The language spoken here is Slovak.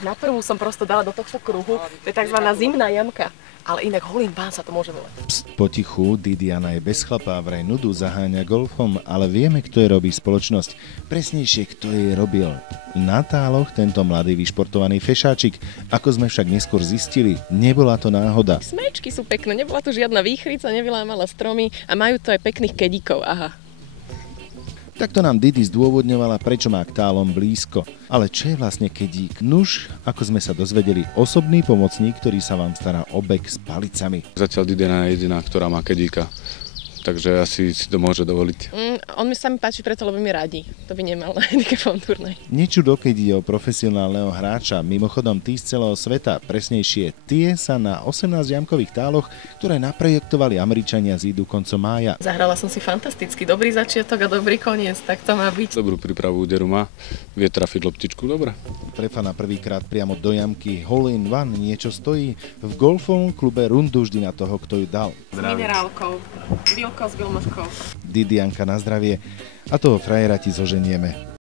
Na prvú som prosto dala do tohto kruhu, to je tzv. Zimná jamka. Ale inak hole in one sa to môže volať. Pst, potichu, Didiana je bez chlapa, vraj nudu zaháňa golfom, ale vieme, kto jej robí spoločnosť. Presnejšie, kto jej robil na táloch tento mladý vyšportovaný fešáčik. Ako sme však neskôr zistili, nebola to náhoda. Smečky sú pekné, nebola tu žiadna výchrica, nevylámala stromy a majú to aj pekných kedíkov, aha. Takto nám Didi zdôvodňovala, prečo má k tálom blízko. Ale čo je vlastne kedík? Nuž, ako sme sa dozvedeli, osobný pomocník, ktorý sa vám stará o bek s palicami. Zatiaľ Didiana je jediná, ktorá má kedíka, takže asi si to môže dovoliť. On mi sa mi páči preto, lebo mi radí. To by nemal na handicapom turnaji. Nečudo, keď ide o profesionálneho hráča, mimochodom tí z celého sveta, presnejšie tie sa na 18-jamkových táloch, ktoré naprojektovali Američania, zídu koncom mája. Zahrala som si fantasticky, dobrý začiatok a dobrý koniec, tak to má byť. Dobrú prípravu úderu má, vie trafiť loptičku, dobre. Trefa na prvýkrát priamo do jamky, hole in one, niečo stojí. V golfovom klube rundu vždy na toho, kto ju dal. S minerálkou, s Vilmoškou. Didianka, na zdravie. A toho frajera ti zoženieme.